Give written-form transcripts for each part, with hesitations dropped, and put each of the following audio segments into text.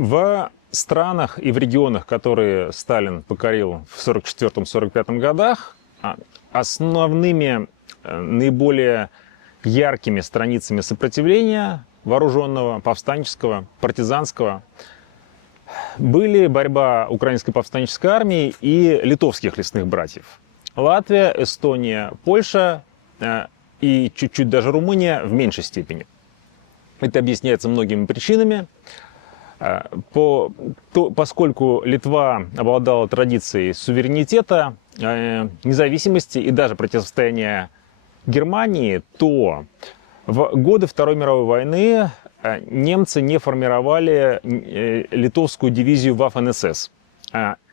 В странах и в регионах, которые Сталин покорил в 1944-1945 годах, основными, наиболее яркими страницами сопротивления вооруженного, повстанческого, партизанского были борьба украинской повстанческой армии и литовских лесных братьев. Латвия, Эстония, Польша и чуть-чуть даже Румыния в меньшей степени. Это объясняется многими причинами. Поскольку Литва обладала традицией суверенитета, независимости и даже противостояния Германии, то в годы Второй мировой войны немцы не формировали литовскую дивизию Waffen-СС.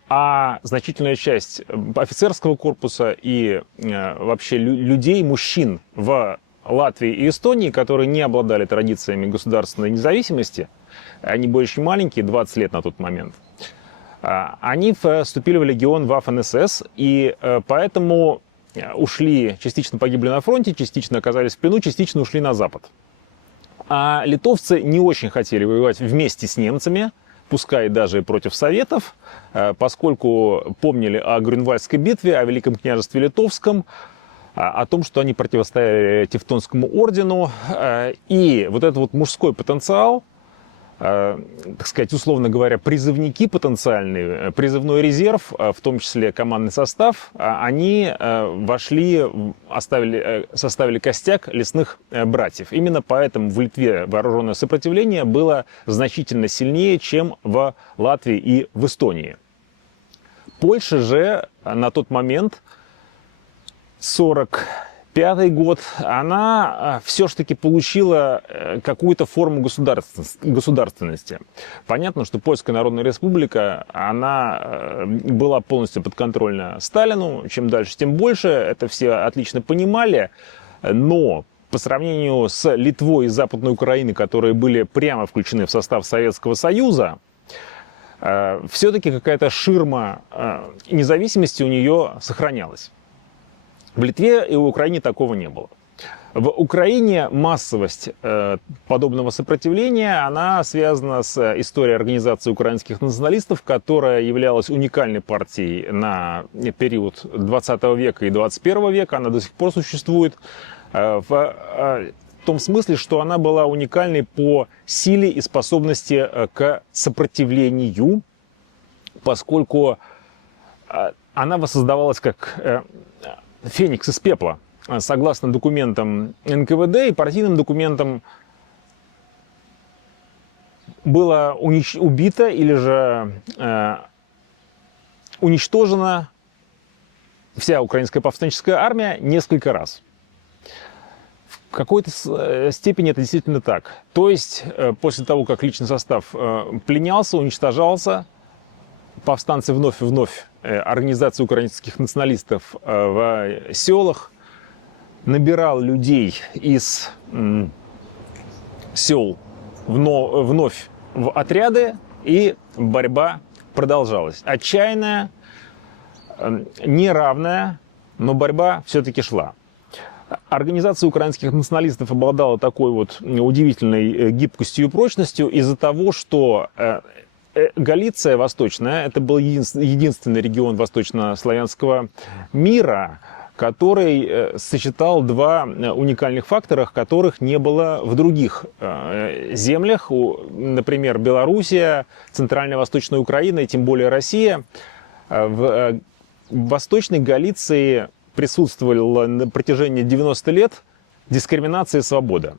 А значительная часть офицерского корпуса и вообще людей, мужчин в Латвии и Эстонии, которые не обладали традициями государственной независимости, они были очень маленькие, 20 лет на тот момент, они вступили в легион Waffen-СС, и поэтому ушли, частично погибли на фронте, частично оказались в плену, частично ушли на запад. А литовцы не очень хотели воевать вместе с немцами, пускай даже и против Советов, поскольку помнили о Грюнвальдской битве, о Великом княжестве Литовском, о том, что они противостояли Тевтонскому ордену. И вот этот вот мужской потенциал, так сказать, условно говоря, призывники потенциальные, призывной резерв, в том числе командный состав, они вошли, составили костяк лесных братьев. Именно поэтому в Литве вооруженное сопротивление было значительно сильнее, чем в Латвии и в Эстонии. Польша же на тот момент, 1945 год, она все-таки получила какую-то форму государственности. Понятно, что Польская Народная Республика, она была полностью подконтрольна Сталину. Чем дальше, тем больше. Это все отлично понимали. Но по сравнению с Литвой и Западной Украиной, которые были прямо включены в состав Советского Союза, все-таки какая-то ширма независимости у нее сохранялась. В Литве и в Украине такого не было. В Украине массовость подобного сопротивления, она связана с историей организации украинских националистов, которая являлась уникальной партией на период 20 века и 21 века. Она до сих пор существует в том смысле, что она была уникальной по силе и способности к сопротивлению, поскольку она воссоздавалась как феникс из пепла, согласно документам НКВД и партийным документам, было убито или же уничтожена вся украинская повстанческая армия несколько раз. В какой-то степени это действительно так. То есть после того, как личный состав пленялся, уничтожался, повстанцы вновь и вновь, организация украинских националистов в селах набирал людей из сел вновь в отряды, и борьба продолжалась. Отчаянная, неравная, но борьба все-таки шла. Организация украинских националистов обладала такой вот удивительной гибкостью и прочностью из-за того, что Галиция Восточная, это был единственный регион восточнославянского мира, который сочетал два уникальных фактора, которых не было в других землях. Например, Белоруссия, Центральная Восточная Украина и тем более Россия. В Восточной Галиции присутствовала на протяжении 90 лет дискриминация и свобода.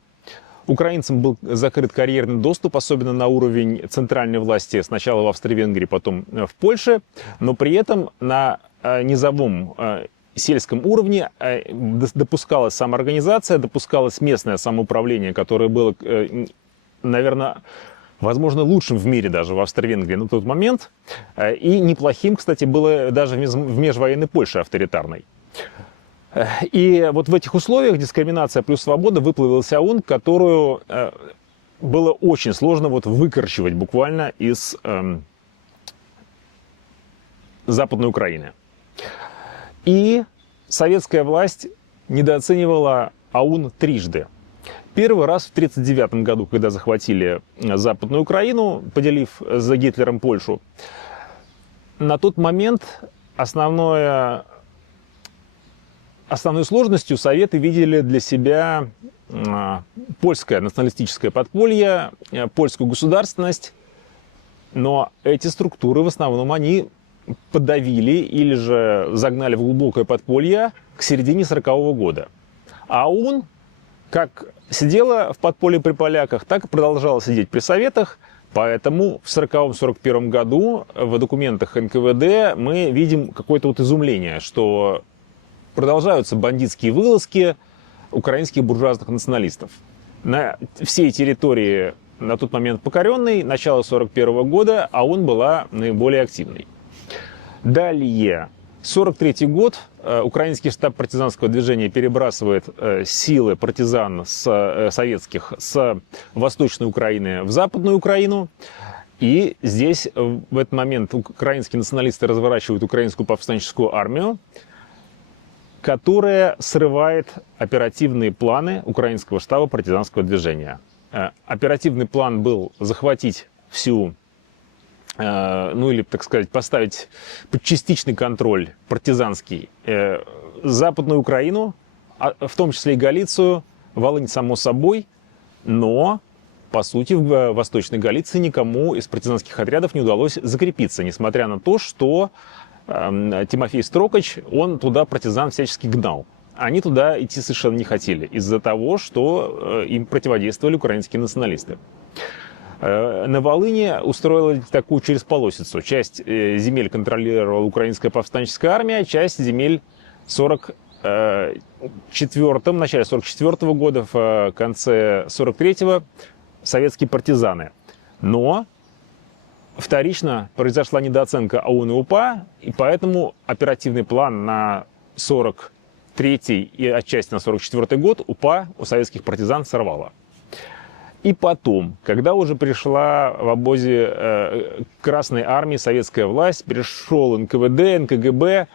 Украинцам был закрыт карьерный доступ, особенно на уровень центральной власти, сначала в Австро-Венгрии, потом в Польше, но при этом на низовом сельском уровне допускалась самоорганизация, допускалось местное самоуправление, которое было, наверное, возможно, лучшим в мире даже в Австро-Венгрии на тот момент, и неплохим, кстати, было даже в межвоенной Польше авторитарной. И вот в этих условиях дискриминация плюс свобода выплавилась АУН, которую было очень сложно вот выкорчевать буквально из Западной Украины. И советская власть недооценивала АУН трижды. Первый раз в 1939 году, когда захватили Западную Украину, поделив за Гитлером Польшу, на тот момент основной сложностью Советы видели для себя польское националистическое подполье, польскую государственность, но эти структуры в основном они подавили или же загнали в глубокое подполье к середине 1940-го года. А ОУН как сидела в подполье при поляках, так и продолжала сидеть при Советах. Поэтому в 1940-1941 году в документах НКВД мы видим какое-то вот изумление, что продолжаются бандитские вылазки украинских буржуазных националистов. На всей территории на тот момент покоренной, начало 1941 года, ОУН была наиболее активной. Далее, 1943 год, украинский штаб партизанского движения перебрасывает силы партизан советских с Восточной Украины в Западную Украину. И здесь в этот момент украинские националисты разворачивают украинскую повстанческую армию, которая срывает оперативные планы украинского штаба партизанского движения. Оперативный план был захватить всю, ну или, так сказать, поставить под частичный контроль партизанский Западную Украину, в том числе и Галицию, Волынь, само собой, но, по сути, в Восточной Галиции никому из партизанских отрядов не удалось закрепиться, несмотря на то, что Тимофей Строкач, он туда партизан всячески гнал. Они туда идти совершенно не хотели, из-за того, что им противодействовали украинские националисты. На Волыне устроила такую черезполосицу. Часть земель контролировала украинская повстанческая армия, часть земель в начале 1944 года, в конце 1943-го советские партизаны. Но вторично произошла недооценка ОУН и УПА, и поэтому оперативный план на 1943 и отчасти на 1944 год УПА у советских партизан сорвала. И потом, когда уже пришла в обозе Красной Армии советская власть, пришел НКВД, НКГБ,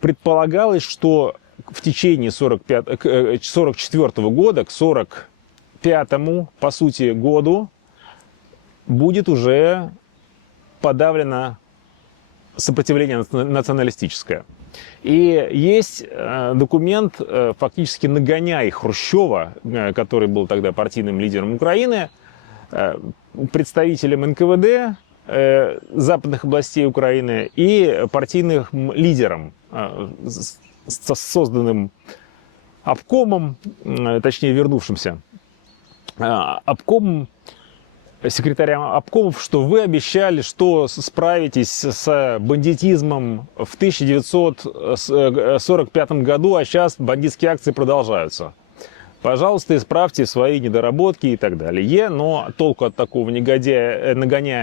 предполагалось, что в течение 1944 года к 1945, по сути, году будет уже подавлено сопротивление националистическое. И есть документ, фактически нагоняй Хрущева, который был тогда партийным лидером Украины, представителем НКВД западных областей Украины и партийным лидером, созданным обкомом, точнее вернувшимся обкомом, секретарям обкомов, что вы обещали, что справитесь с бандитизмом в 1945 году, а сейчас бандитские акции продолжаются. Пожалуйста, исправьте свои недоработки и так далее. Но толку от такого нагоняя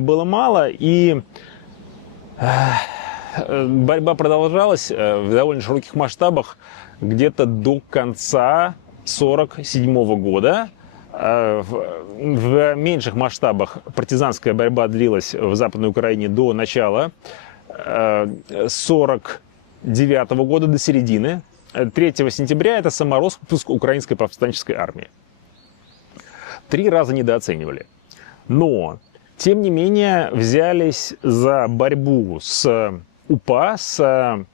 было мало, и борьба продолжалась в довольно широких масштабах где-то до конца 1947 года. В меньших масштабах партизанская борьба длилась в Западной Украине до начала 1949 года, до середины. 3 сентября это самороспуск украинской повстанческой армии. 3 раза недооценивали. Но, тем не менее, взялись за борьбу с УПА, с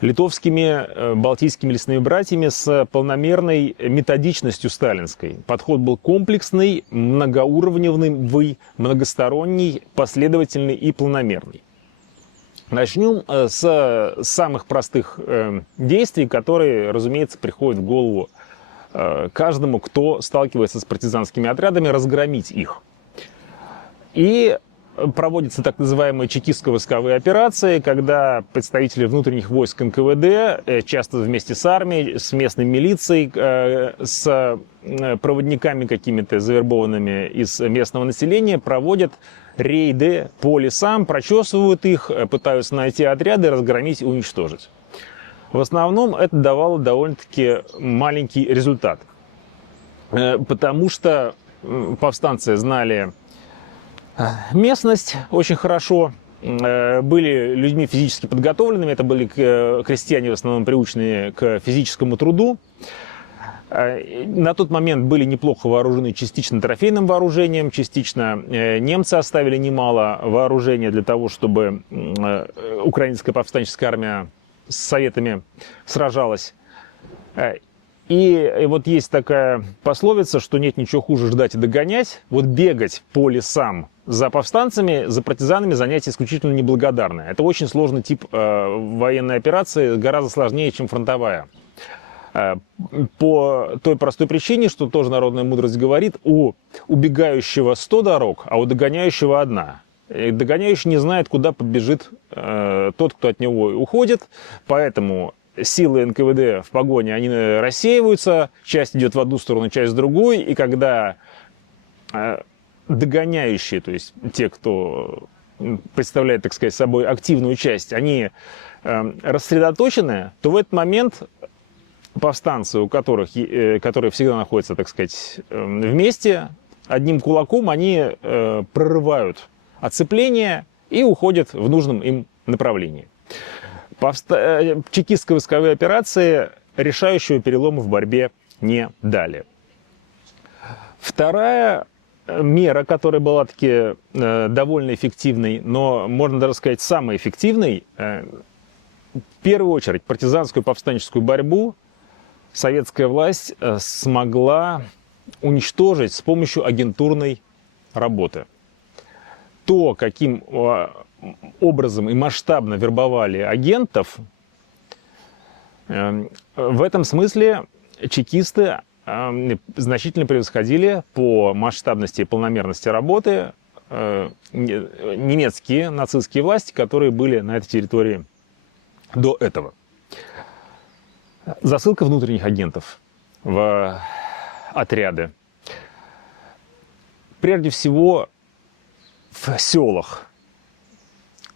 литовскими, балтийскими лесными братьями, с полномерной методичностью сталинской. Подход был комплексный, многоуровневый, многосторонний, последовательный и планомерный. Начнем с самых простых действий, которые, разумеется, приходят в голову каждому, кто сталкивается с партизанскими отрядами, разгромить их. И проводятся так называемые чекистско-войсковые операции, когда представители внутренних войск НКВД, часто вместе с армией, с местной милицией, с проводниками какими-то завербованными из местного населения, проводят рейды по лесам, прочесывают их, пытаются найти отряды, разгромить и уничтожить. В основном это давало довольно-таки маленький результат, потому что повстанцы знали местность очень хорошо, были людьми физически подготовленными, это были крестьяне, в основном приученные к физическому труду. На тот момент были неплохо вооружены частично трофейным вооружением, частично немцы оставили немало вооружения для того, чтобы украинская повстанческая армия с советами сражалась. И вот есть такая пословица, что нет ничего хуже ждать и догонять. Вот бегать по лесам за повстанцами, за партизанами занятие исключительно неблагодарное. Это очень сложный тип военной операции, гораздо сложнее, чем фронтовая. По той простой причине, что тоже народная мудрость говорит, у убегающего 100 дорог, а у догоняющего одна. И догоняющий не знает, куда побежит тот, кто от него уходит, поэтому силы НКВД в погоне, они рассеиваются, часть идет в одну сторону, часть в другую, и когда догоняющие, то есть те, кто представляет, так сказать, собой активную часть, они рассредоточены, то в этот момент повстанцы, которые всегда находятся, так сказать, вместе, одним кулаком они прорывают оцепление и уходят в нужном им направлении. Чекистско-войсковые операции решающего перелома в борьбе не дали. Вторая мера, которая была таки довольно эффективной, но, можно даже сказать, самой эффективной, в первую очередь партизанскую повстанческую борьбу советская власть смогла уничтожить с помощью агентурной работы. То, каким образом и масштабно вербовали агентов, в этом смысле чекисты значительно превосходили по масштабности и полномерности работы немецкие нацистские власти, которые были на этой территории до этого. Засылка внутренних агентов в отряды. Прежде всего в селах.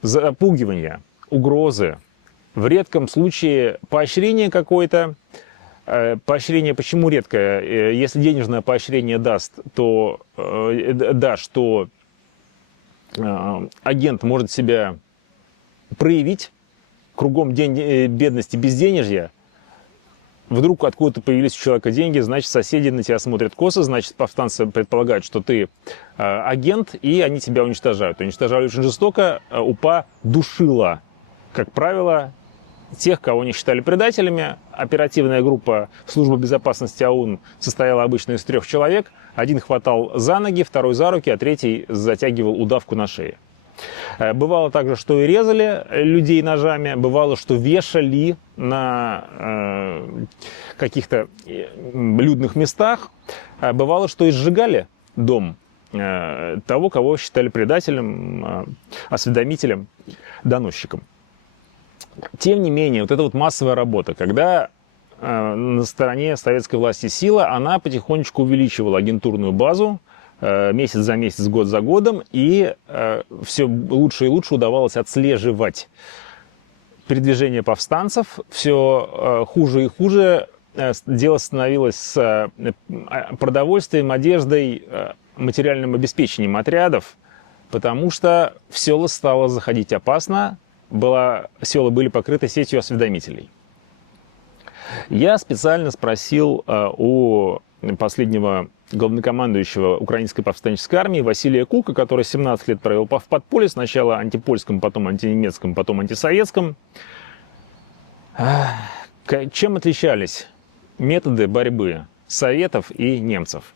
Запугивание, угрозы, в редком случае поощрение какое-то. Поощрение почему редкое? Если денежное поощрение дашь, то агент может себя проявить, кругом бедности, безденежья. Вдруг откуда-то появились у человека деньги, значит, соседи на тебя смотрят косо, значит, повстанцы предполагают, что ты агент, и они тебя уничтожают. Уничтожали очень жестоко. УПА душила, как правило, тех, кого они считали предателями. Оперативная группа службы безопасности АУН состояла обычно из 3 человек. Один хватал за ноги, второй за руки, а третий затягивал удавку на шее. Бывало также, что и резали людей ножами, бывало, что вешали на каких-то людных местах, бывало, что и сжигали дом того, кого считали предателем, осведомителем, доносчиком. Тем не менее, вот эта вот массовая работа, когда на стороне советской власти сила, она потихонечку увеличивала агентурную базу, месяц за месяц, год за годом, и все лучше и лучше удавалось отслеживать передвижение повстанцев. Все хуже и хуже дело становилось с продовольствием, одеждой, материальным обеспечением отрядов, потому что в села стало заходить опасно, села были покрыты сетью осведомителей. Я специально спросил у последнего главнокомандующего Украинской повстанческой армии Василия Кука, который 17 лет провел в подполье, сначала антипольском, потом антинемецком, потом антисоветском. Чем отличались методы борьбы советов и немцев?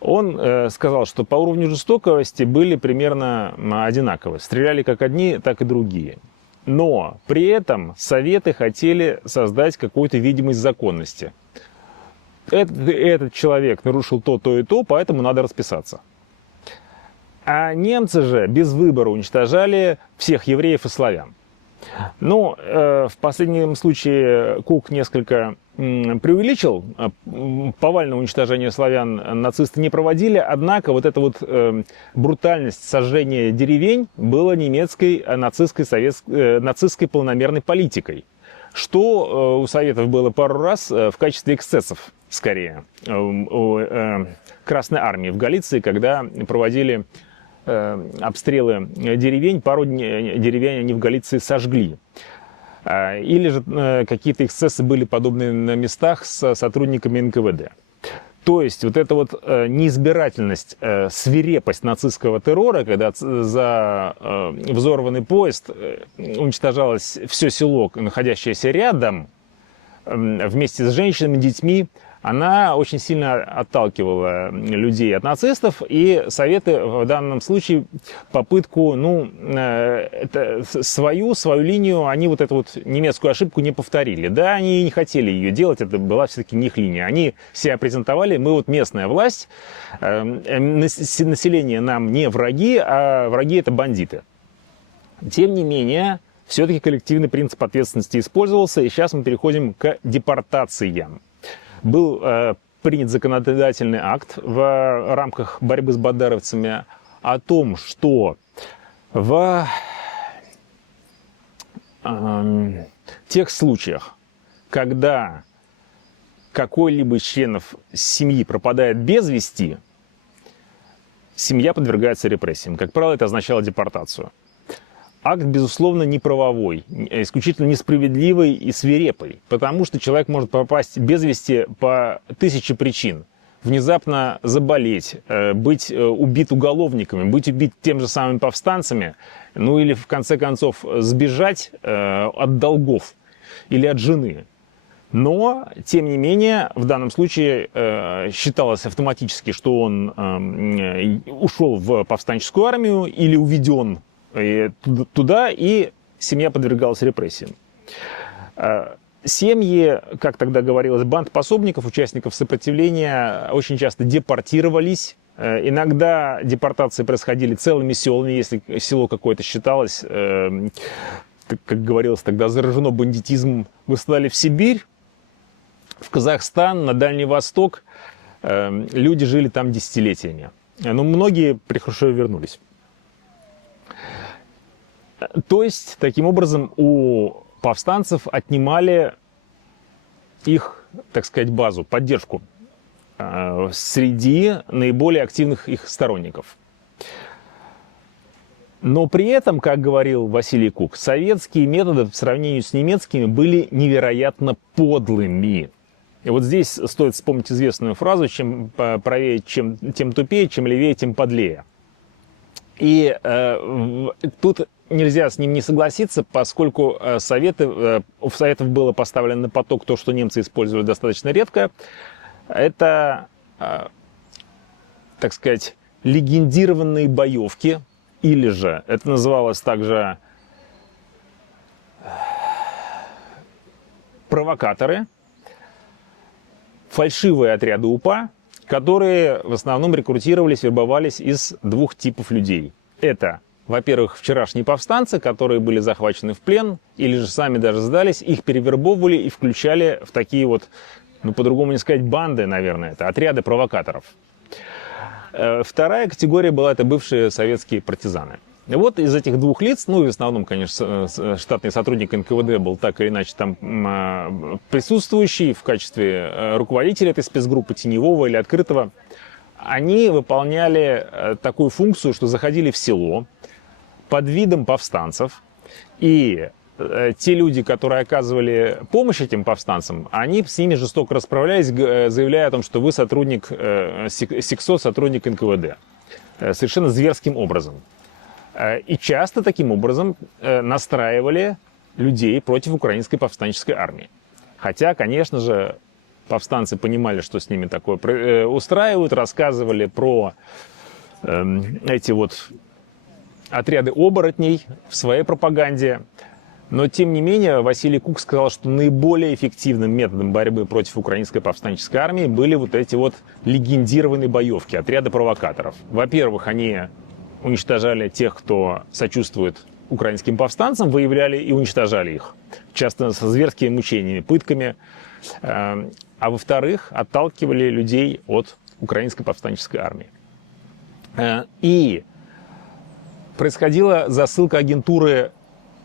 Он сказал, что по уровню жестокости были примерно одинаковы. Стреляли как одни, так и другие. Но при этом советы хотели создать какую-то видимость законности. Этот человек нарушил то и то, поэтому надо расписаться. А немцы же без выбора уничтожали всех евреев и славян. Ну, в последнем случае Кук несколько преувеличил. Повальное уничтожение славян нацисты не проводили, однако вот эта вот брутальность сожжения деревень была немецкой нацистской полномерной политикой. Что у советов было пару раз в качестве эксцессов, скорее, у Красной армии в Галиции, когда проводили обстрелы деревень, пару деревень они в Галиции сожгли. Или же какие-то эксцессы были подобны на местах с сотрудниками НКВД. То есть вот эта вот неизбирательность, свирепость нацистского террора, когда за взорванный поезд уничтожалось все село, находящееся рядом, вместе с женщинами, детьми, она очень сильно отталкивала людей от нацистов, и Советы в данном случае попытку, свою линию, они вот эту вот немецкую ошибку не повторили. Да, они не хотели ее делать, это была все-таки не их линия. Они себя презентовали, мы вот местная власть, население нам не враги, а враги это бандиты. Тем не менее, все-таки коллективный принцип ответственности использовался, и сейчас мы переходим к депортациям. Был принят законодательный акт в рамках борьбы с бандеровцами о том, что в тех случаях, когда какой-либо из членов семьи пропадает без вести, семья подвергается репрессиям. Как правило, это означало депортацию. Акт, безусловно, неправовой, исключительно несправедливый и свирепый, потому что человек может пропасть без вести по 1000 причин. Внезапно заболеть, быть убит уголовниками, быть убит тем же самыми повстанцами, ну или в конце концов сбежать от долгов или от жены. Но, тем не менее, в данном случае считалось автоматически, что он ушел в повстанческую армию или уведен туда, и семья подвергалась репрессиям. Семьи, как тогда говорилось, банд пособников, участников сопротивления очень часто депортировались. Иногда депортации происходили целыми селами, если село какое-то считалось, как говорилось тогда, заражено бандитизмом, высылали в Сибирь, в Казахстан, на Дальний Восток. Люди жили там десятилетиями. Но многие при Хрущеве вернулись. То есть, таким образом, у повстанцев отнимали их, так сказать, базу, поддержку среди наиболее активных их сторонников. Но при этом, как говорил Василий Кук, советские методы в сравнении с немецкими были невероятно подлыми. И вот здесь стоит вспомнить известную фразу: чем правее, тем тупее, чем левее, тем подлее. И тут нельзя с ним не согласиться, поскольку у Советов было поставлено на поток то, что немцы использовали достаточно редко. Это, так сказать, легендированные боевки, или же это называлось также провокаторы, фальшивые отряды УПА, которые в основном рекрутировались, вербовались из двух типов людей. Это, во-первых, вчерашние повстанцы, которые были захвачены в плен или же сами даже сдались, их перевербовывали и включали в такие вот, по-другому не сказать, банды, наверное, это отряды провокаторов. Вторая категория была это бывшие советские партизаны. И вот из этих двух лиц, в основном, конечно, штатный сотрудник НКВД был так или иначе там присутствующий в качестве руководителя этой спецгруппы, теневого или открытого, они выполняли такую функцию, что заходили в село под видом повстанцев, и те люди, которые оказывали помощь этим повстанцам, они с ними жестоко расправлялись, заявляя о том, что вы сотрудник СИКСО, сотрудник НКВД. Совершенно зверским образом. И часто таким образом настраивали людей против украинской повстанческой армии. Хотя, конечно же, повстанцы понимали, что с ними такое устраивают, рассказывали про эти вот отряды оборотней в своей пропаганде. Но, тем не менее, Василий Кук сказал, что наиболее эффективным методом борьбы против украинской повстанческой армии были вот эти вот легендированные боевки, отряды провокаторов. Во-первых, они уничтожали тех, кто сочувствует украинским повстанцам, выявляли и уничтожали их. Часто со зверскими мучениями, пытками. А во-вторых, отталкивали людей от украинской повстанческой армии. И происходила засылка агентуры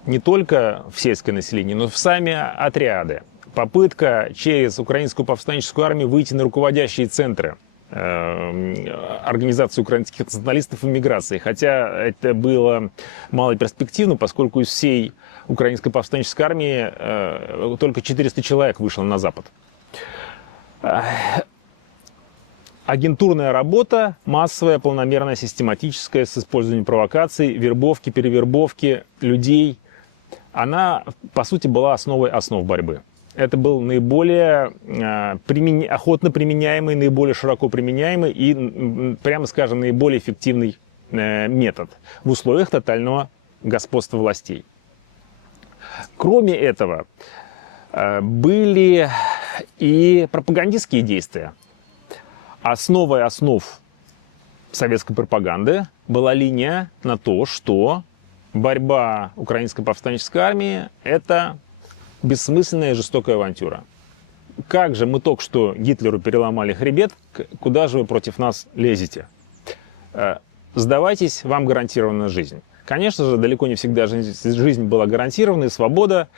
не только в сельское население, но и в сами отряды. Попытка через украинскую повстанческую армию выйти на руководящие центры Организации украинских националистов в эмиграции. Хотя это было малоперспективно, поскольку из всей украинской повстанческой армии только 400 человек вышло на Запад. Агентурная работа, массовая, полномерная, систематическая, с использованием провокаций, вербовки, перевербовки людей, она, по сути, была основой основ борьбы. Это был наиболее охотно применяемый, наиболее широко применяемый и, прямо скажем, наиболее эффективный метод в условиях тотального господства властей. Кроме этого, были и пропагандистские действия. Основой основ советской пропаганды была линия на то, что борьба украинской повстанческой армии – это бессмысленная и жестокая авантюра. Как же мы только что Гитлеру переломали хребет, куда же вы против нас лезете? Сдавайтесь, вам гарантирована жизнь. Конечно же, далеко не всегда жизнь была гарантирована и свобода,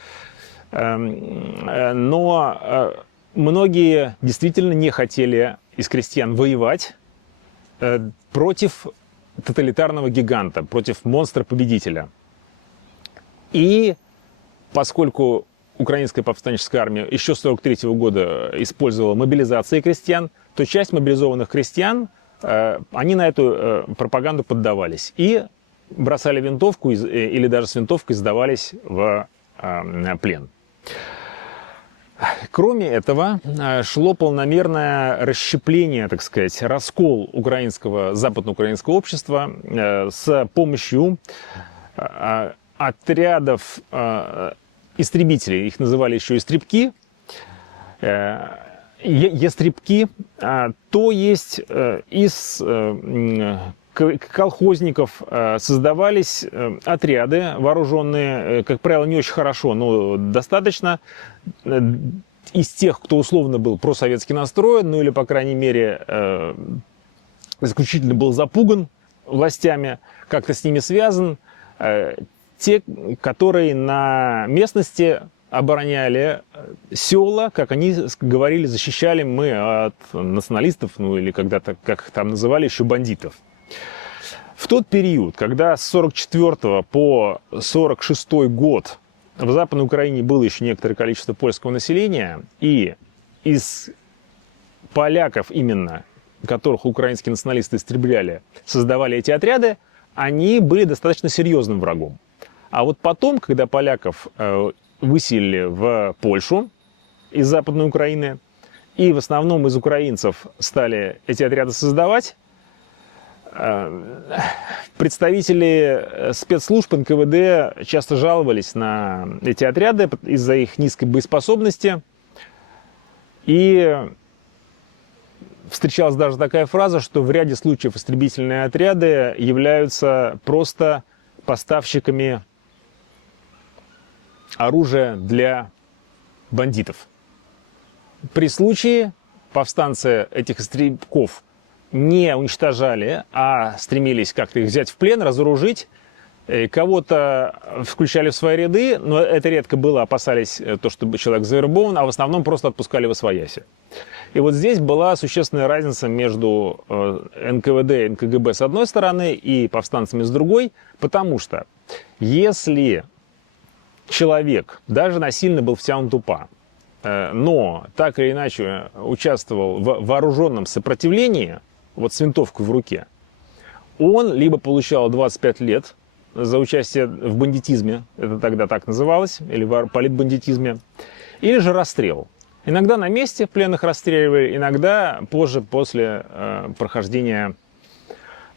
но многие действительно не хотели из крестьян воевать против тоталитарного гиганта, против монстра-победителя. И поскольку украинская повстанческая армия еще с 1943 года использовала мобилизации крестьян, то часть мобилизованных крестьян, они на эту пропаганду поддавались и бросали винтовку или даже с винтовкой сдавались в плен. Кроме этого, шло полномерное расщепление, так сказать, раскол западноукраинского общества с помощью отрядов истребителей, их называли еще истребки, ястребки, то есть из колхозников создавались отряды вооруженные, как правило, не очень хорошо, но достаточно, из тех, кто условно был просоветски настроен, ну или, по крайней мере, исключительно был запуган властями, как-то с ними связан, те, которые на местности обороняли села, как они говорили, защищали мы от националистов, ну или когда-то, как их там называли, еще бандитов. В тот период, когда с 1944 по 1946 год в Западной Украине было еще некоторое количество польского населения, и из поляков именно, которых украинские националисты истребляли, создавали эти отряды, они были достаточно серьезным врагом. А вот потом, когда поляков выселили в Польшу из Западной Украины, и в основном из украинцев стали эти отряды создавать, представители спецслужб НКВД часто жаловались на эти отряды из-за их низкой боеспособности. И встречалась даже такая фраза, что в ряде случаев истребительные отряды являются просто поставщиками оружия для бандитов. При случае повстанцы этих истребков не уничтожали, а стремились как-то их взять в плен, разоружить. Кого-то включали в свои ряды, но это редко было, опасались то, чтобы человек завербован, а в основном просто отпускали восвояси. И вот здесь была существенная разница между НКВД и НКГБ с одной стороны и повстанцами с другой, потому что если человек даже насильно был втянут в УПА, но так или иначе участвовал в вооруженном сопротивлении, вот с винтовкой в руке, он либо получал 25 лет за участие в бандитизме, это тогда так называлось, или в политбандитизме, или же расстрел. Иногда на месте пленных расстреливали, иногда позже, после прохождения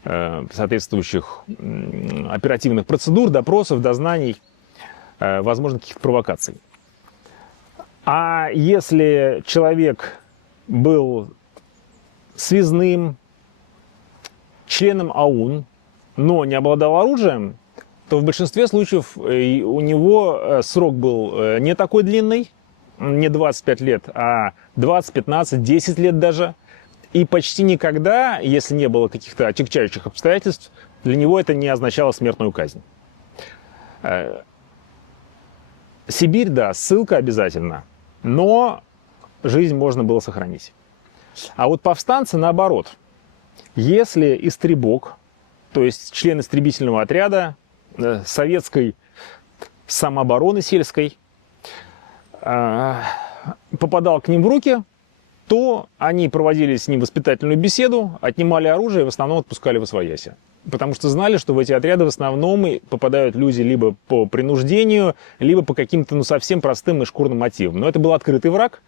соответствующих оперативных процедур, допросов, дознаний, возможно, каких-то провокаций. А если человек был связным, членом АУН, но не обладал оружием, то в большинстве случаев у него срок был не такой длинный, не 25 лет, а 20, 15, 10 лет даже. И почти никогда, если не было каких-то отягчающих обстоятельств, для него это не означало смертную казнь. Сибирь, да, ссылка обязательно, но жизнь можно было сохранить. А вот повстанцы наоборот. Если истребок, то есть член истребительного отряда советской самообороны сельской, попадал к ним в руки, то они проводили с ним воспитательную беседу, отнимали оружие и в основном отпускали восвояси. Потому что знали, что в эти отряды в основном попадают люди либо по принуждению, либо по каким-то совсем простым и шкурным мотивам. Но это был открытый враг,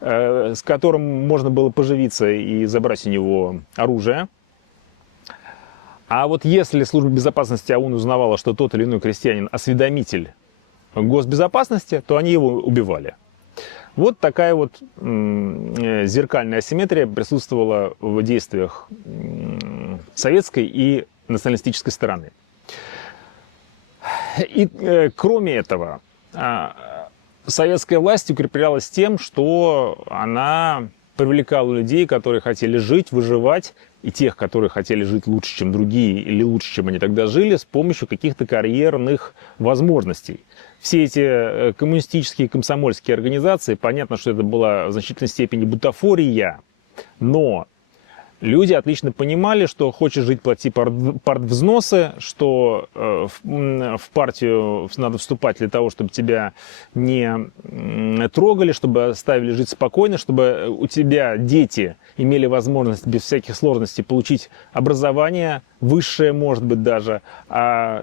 с которым можно было поживиться и забрать у него оружие. А вот если служба безопасности АУН узнавала, что тот или иной крестьянин осведомитель госбезопасности, то они его убивали. Вот такая вот зеркальная асимметрия присутствовала в действиях советской и националистической стороны. И кроме этого, советская власть укреплялась тем, что она привлекала людей, которые хотели жить, выживать, и тех, которые хотели жить лучше, чем другие, или лучше, чем они тогда жили, с помощью каких-то карьерных возможностей. Все эти коммунистические, комсомольские организации, понятно, что это была в значительной степени бутафория, но люди отлично понимали, что хочешь жить, плати партвзносы, что в партию надо вступать для того, чтобы тебя не трогали, чтобы оставили жить спокойно, чтобы у тебя дети имели возможность без всяких сложностей получить образование, высшее, может быть, даже. А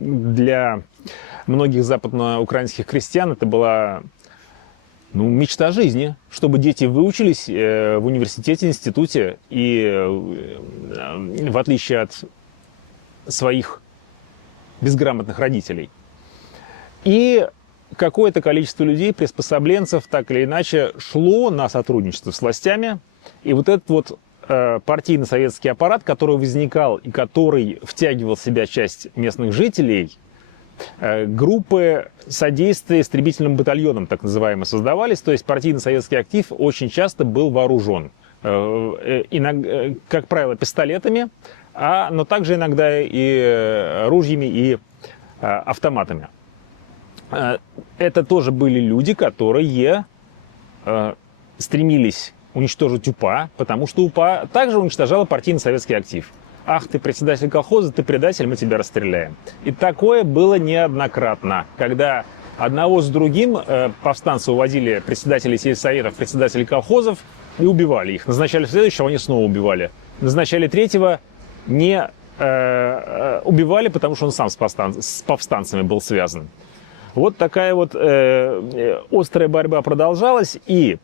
для многих западноукраинских крестьян это была мечта жизни, чтобы дети выучились в университете, институте, и в отличие от своих безграмотных родителей. И какое-то количество людей, приспособленцев, так или иначе, шло на сотрудничество с властями. И вот этот вот партийно-советский аппарат, который возникал и который втягивал в себя часть местных жителей, группы содействия истребительным батальонам, так называемые, создавались. То есть партийно-советский актив очень часто был вооружен. Как правило, пистолетами, но также иногда и ружьями, и автоматами. Это тоже были люди, которые стремились уничтожить УПА, потому что УПА также уничтожала партийно-советский актив. Ах, ты председатель колхоза, ты предатель, мы тебя расстреляем. И такое было неоднократно, когда одного с другим повстанцы уводили председателей сельсоветов, председателей колхозов и убивали их. Назначали следующего, они снова убивали. Назначали третьего, не убивали, потому что он сам с повстанцами был связан. Вот такая вот острая борьба продолжалась, и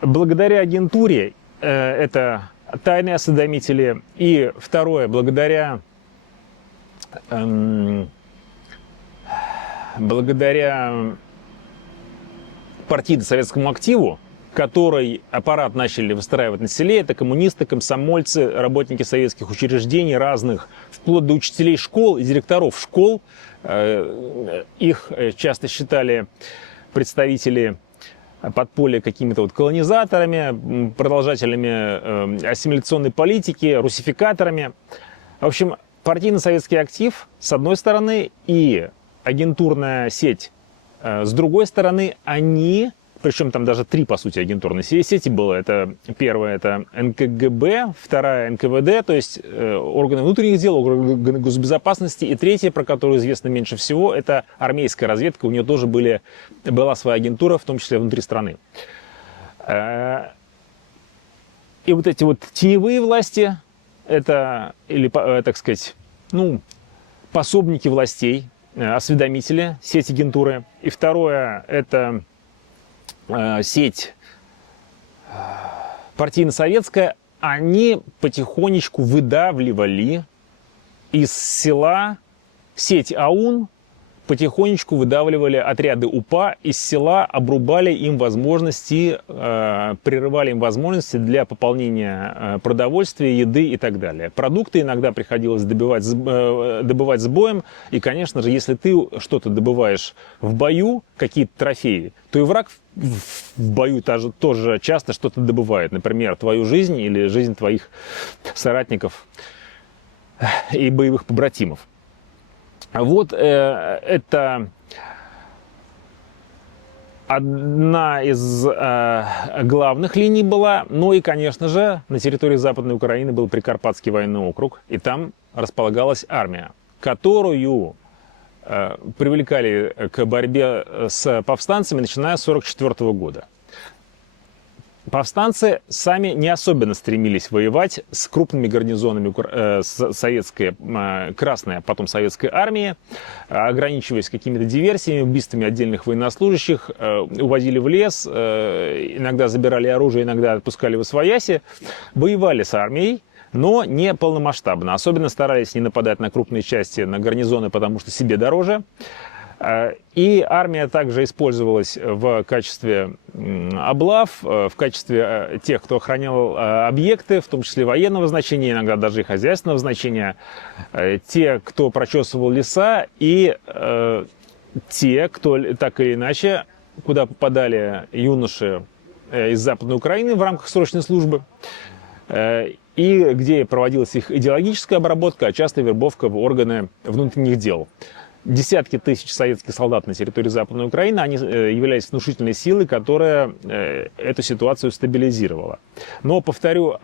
благодаря агентуре, это тайные осведомители, и второе, благодаря партийно-советскому активу, который аппарат начали выстраивать на селе, это коммунисты, комсомольцы, работники советских учреждений разных, вплоть до учителей школ и директоров школ. Их часто считали представители подполья какими-то вот колонизаторами, продолжателями ассимиляционной политики, русификаторами. В общем, партийно-советский актив с одной стороны и агентурная сеть с другой стороны, они, причем там даже три, по сути, агентурные сети было. Это первая, это НКГБ, вторая НКВД, то есть органы внутренних дел, органы госбезопасности, и третья, про которую известно меньше всего, это армейская разведка. У нее тоже была своя агентура, в том числе внутри страны. И вот эти вот теневые власти, это, или, так сказать, пособники властей, осведомители, сеть агентуры. И второе, это сеть партийно-советская, они потихонечку выдавливали из села сеть АУН, потихонечку выдавливали отряды УПА из села, обрубали им возможности, прерывали им возможности для пополнения продовольствия, еды и так далее. Продукты иногда приходилось добывать с боем, и, конечно же, если ты что-то добываешь в бою, какие-то трофеи, то и враг в бою тоже часто что-то добывает, например, твою жизнь или жизнь твоих соратников и боевых побратимов. Вот это одна из главных линий была. Ну и, конечно же, на территории Западной Украины был Прикарпатский военный округ, и там располагалась армия, которую привлекали к борьбе с повстанцами, начиная с 1944 года. Повстанцы сами не особенно стремились воевать с крупными гарнизонами советской, красной, а потом советской армии, ограничиваясь какими-то диверсиями, убийствами отдельных военнослужащих, увозили в лес, иногда забирали оружие, иногда отпускали в освояси, воевали с армией, но не полномасштабно. Особенно старались не нападать на крупные части, на гарнизоны, потому что себе дороже. И армия также использовалась в качестве облав, в качестве тех, кто охранял объекты, в том числе военного значения, иногда даже и хозяйственного значения, те, кто прочесывал леса, и те, кто так или иначе, куда попадали юноши из Западной Украины в рамках срочной службы, и где проводилась их идеологическая обработка, а часто вербовка в органы внутренних дел. Десятки тысяч советских солдат на территории Западной Украины, они являлись внушительной силой, которая эту ситуацию стабилизировала. Но, повторю,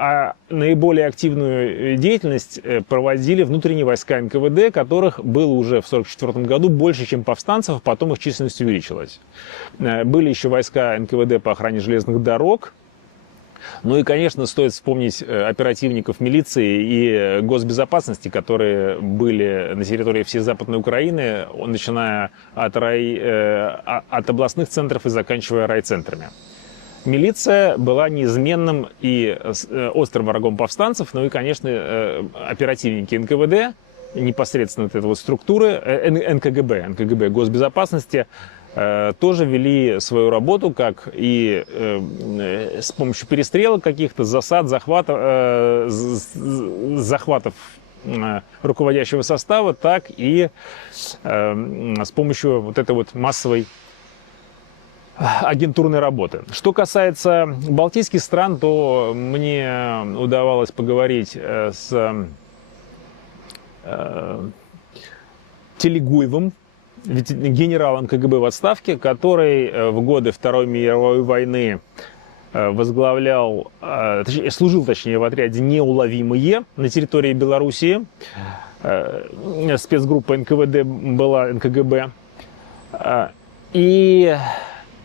наиболее активную деятельность проводили внутренние войска НКВД, которых было уже в 1944 году больше, чем повстанцев, потом их численность увеличилась. Были еще войска НКВД по охране железных дорог. Ну и, конечно, стоит вспомнить оперативников милиции и госбезопасности, которые были на территории всей Западной Украины, начиная от областных центров и заканчивая райцентрами. Милиция была неизменным и острым врагом повстанцев, ну и, конечно, оперативники НКВД, непосредственно вот этой вот структуры, НКГБ, госбезопасности, тоже вели свою работу, как и с помощью перестрелок каких-то, засад, захватов руководящего состава, так и с помощью вот этой вот массовой агентурной работы. Что касается балтийских стран, то мне удавалось поговорить с Телегуевым, генералом КГБ в отставке, который в годы Второй мировой войны возглавлял, служил в отряде «Неуловимые» на территории Белоруссии. Спецгруппа НКВД была НКГБ. И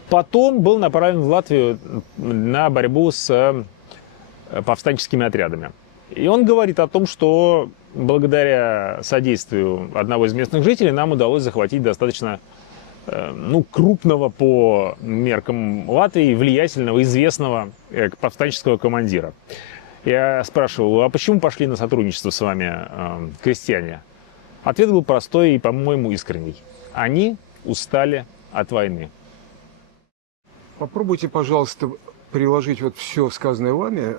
потом был направлен в Латвию на борьбу с повстанческими отрядами. И он говорит о том, что благодаря содействию одного из местных жителей нам удалось захватить достаточно крупного по меркам Латвии, влиятельного, известного повстанческого командира. Я спрашивал, а почему пошли на сотрудничество с вами крестьяне? Ответ был простой и, по-моему, искренний. Они устали от войны. Попробуйте, пожалуйста, приложить вот все сказанное вами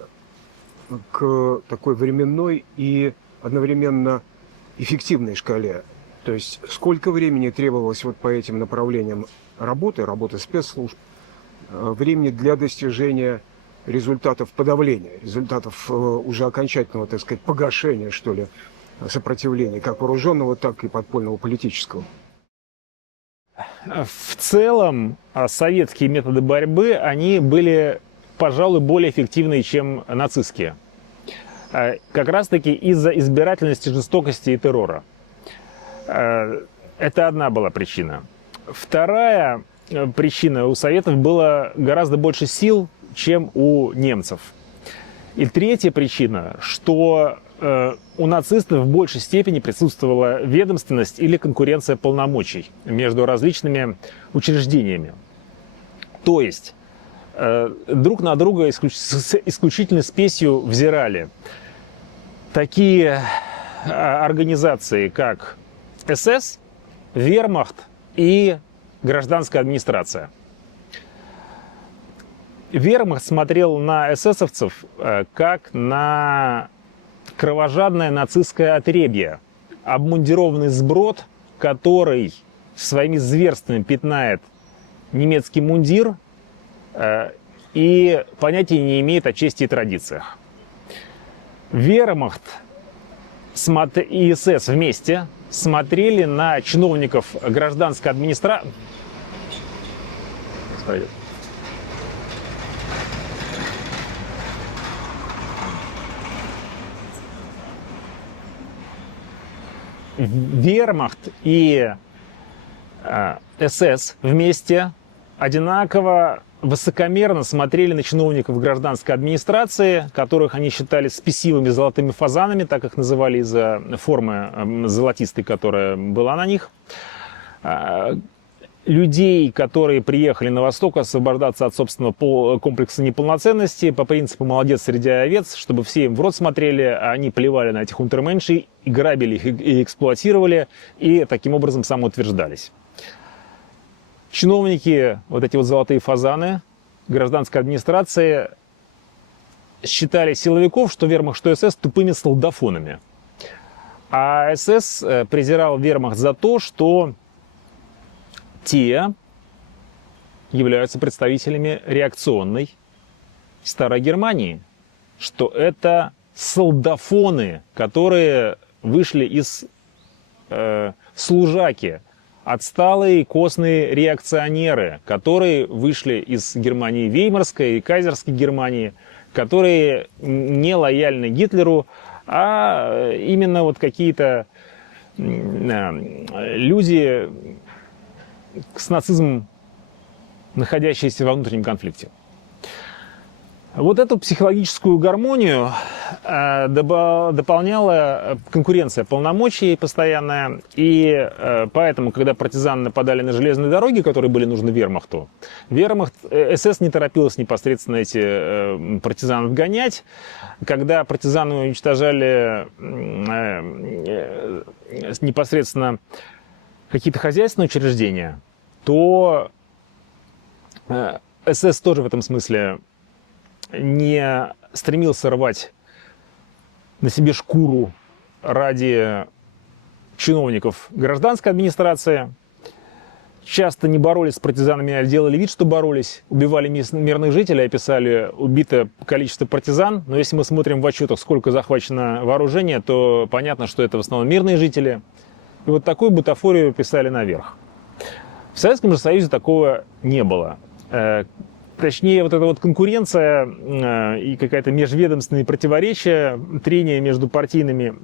к такой временной и одновременно эффективной шкале. То есть сколько времени требовалось вот по этим направлениям работы спецслужб, времени для достижения результатов подавления, результатов уже окончательного, так сказать, погашения, что ли, сопротивления, как вооруженного, так и подпольного политического. В целом, советские методы борьбы, они были, пожалуй, более эффективные, чем нацистские. Как раз-таки из-за избирательности, жестокости и террора. Это одна была причина. Вторая причина: у Советов было гораздо больше сил, чем у немцев. И третья причина, что у нацистов в большей степени присутствовала ведомственность или конкуренция полномочий между различными учреждениями. То есть друг на друга с исключительной спесью взирали такие организации, как СС, Вермахт и гражданская администрация. Вермахт смотрел на эсэсовцев как на кровожадное нацистское отребье, обмундированный сброд, который своими зверствами пятнает немецкий мундир и понятия не имеет о чести и традициях. Вермахт и СС вместе смотрели на чиновников гражданской администрации. пройдет. Вермахт и СС вместе одинаково высокомерно смотрели на чиновников гражданской администрации, которых они считали спесивыми золотыми фазанами, так их называли из-за формы золотистой, которая была на них. Людей, которые приехали на Восток освобождаться от собственного комплекса неполноценности по принципу «молодец среди овец», чтобы все им в рот смотрели, а они плевали на этих унтерменшей, и грабили их и эксплуатировали, и таким образом самоутверждались. Чиновники, вот эти вот золотые фазаны гражданской администрации, считали силовиков, что вермахт, что СС, тупыми солдафонами. А СС презирал вермахт за то, что те являются представителями реакционной Старой Германии, что это солдафоны, которые вышли из служаки, отсталые костные реакционеры, которые вышли из Германии Веймарской и Кайзерской Германии, которые не лояльны Гитлеру, а именно вот какие-то люди с нацизмом, находящиеся во внутреннем конфликте. Вот эту психологическую гармонию дополняла конкуренция полномочий постоянная. И поэтому, когда партизаны нападали на железные дороги, которые были нужны вермахту, СС не торопилась непосредственно эти партизанов гонять. Когда партизаны уничтожали непосредственно какие-то хозяйственные учреждения, то СС тоже в этом смысле не стремился рвать на себе шкуру ради чиновников гражданской администрации. Часто не боролись с партизанами, а делали вид, что боролись. Убивали мирных жителей, описали убитое количество партизан. Но если мы смотрим в отчетах, сколько захвачено вооружения, то понятно, что это в основном мирные жители. И вот такую бутафорию писали наверх. В Советском же Союзе такого не было. Точнее, вот эта вот конкуренция и какая-то межведомственные противоречия, трения между партийными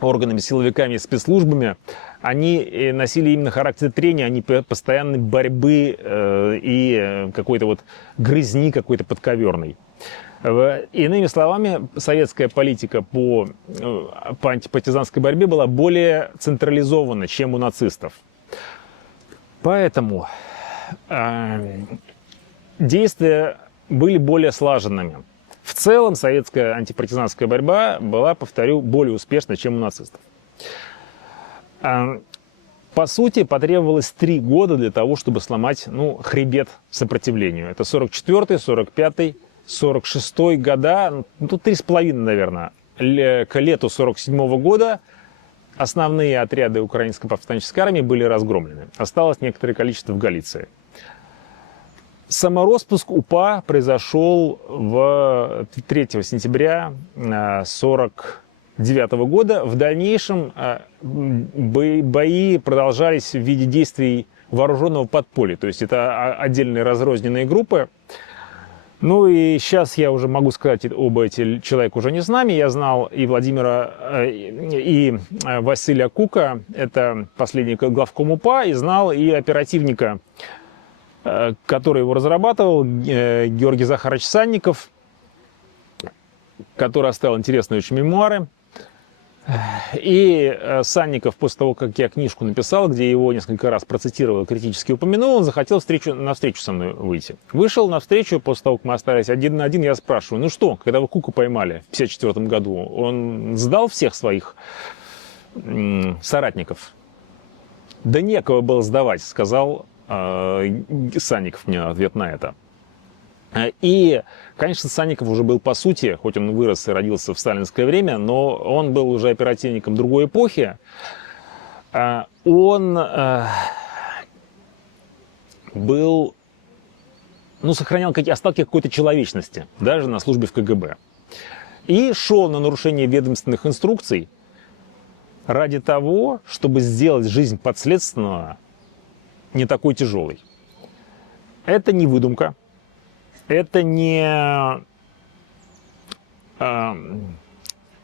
органами, силовиками и спецслужбами, они носили именно характер трения, а не постоянной борьбы и какой-то вот грызни какой-то подковерной. Иными словами, советская политика по антипартизанской борьбе была более централизована, чем у нацистов. Поэтому действия были более слаженными. В целом, советская антипартизанская борьба была, повторю, более успешна, чем у нацистов. По сути, потребовалось 3 года для того, чтобы сломать хребет сопротивлению. Это 44-й, 45-й, 46-й года, тут 3,5, наверное. К лету 47-го года основные отряды Украинской повстанческой армии были разгромлены. Осталось некоторое количество в Галиции. Самороспуск УПА произошел 3 сентября 1949 года. В дальнейшем бои продолжались в виде действий вооруженного подполья. То есть это отдельные разрозненные группы. Ну и сейчас я уже могу сказать, оба эти человека уже не с нами. Я знал и Владимира, и Василия Кука, это последний главком УПА, и знал и оперативника, который его разрабатывал, Георгий Захарович Санников, который оставил интересные очень мемуары. И Санников, после того, как я книжку написал, где его несколько раз процитировал, критически упомянул, он захотел на встречу со мной выйти. Вышел на встречу, после того, как мы остались 1 на 1, я спрашиваю, ну что, когда вы Куку поймали в 1954 году, он сдал всех своих соратников? Да некого было сдавать, сказал Санников мне в ответ на это. И, конечно, Санников уже был по сути, хоть он вырос и родился в сталинское время, но он был уже оперативником другой эпохи. Он был, сохранял остатки какой-то человечности, даже на службе в КГБ. И шел на нарушение ведомственных инструкций ради того, чтобы сделать жизнь подследственного не такой тяжелой. Это не выдумка, это не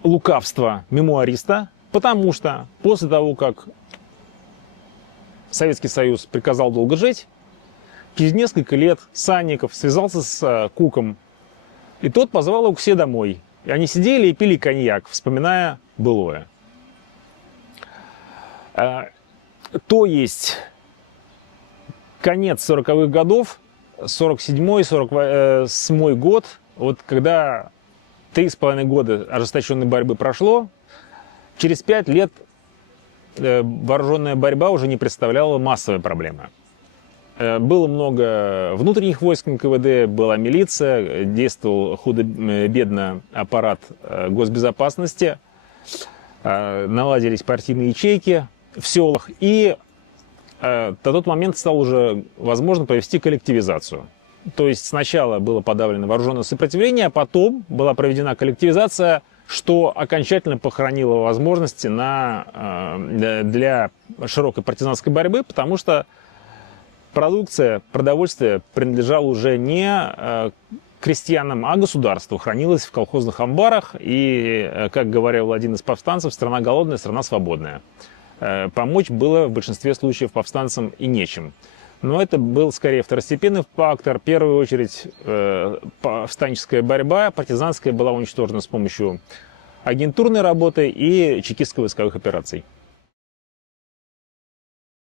лукавство мемуариста, потому что после того, как Советский Союз приказал долго жить, через несколько лет Санников связался с Куком, и тот позвал его к себе домой. И они сидели и пили коньяк, вспоминая былое. То есть конец 40-х годов, 47-й, 48-й год, вот когда 3,5 года ожесточенной борьбы прошло, через 5 лет вооруженная борьба уже не представляла массовой проблемы. Было много внутренних войск НКВД, была милиция, действовал худо-бедно аппарат госбезопасности, наладились партийные ячейки в селах, и на тот момент стало уже возможно провести коллективизацию. То есть сначала было подавлено вооруженное сопротивление, а потом была проведена коллективизация, что окончательно похоронило возможности для широкой партизанской борьбы, потому что продукция, продовольствие принадлежало уже не крестьянам, а государству, хранилось в колхозных амбарах, и, как говорил один из повстанцев, страна голодная, страна свободная. Помочь было в большинстве случаев повстанцам и нечем. Но это был скорее второстепенный фактор. В первую очередь повстанческая борьба партизанская была уничтожена с помощью агентурной работы и чекистско-войсковых операций.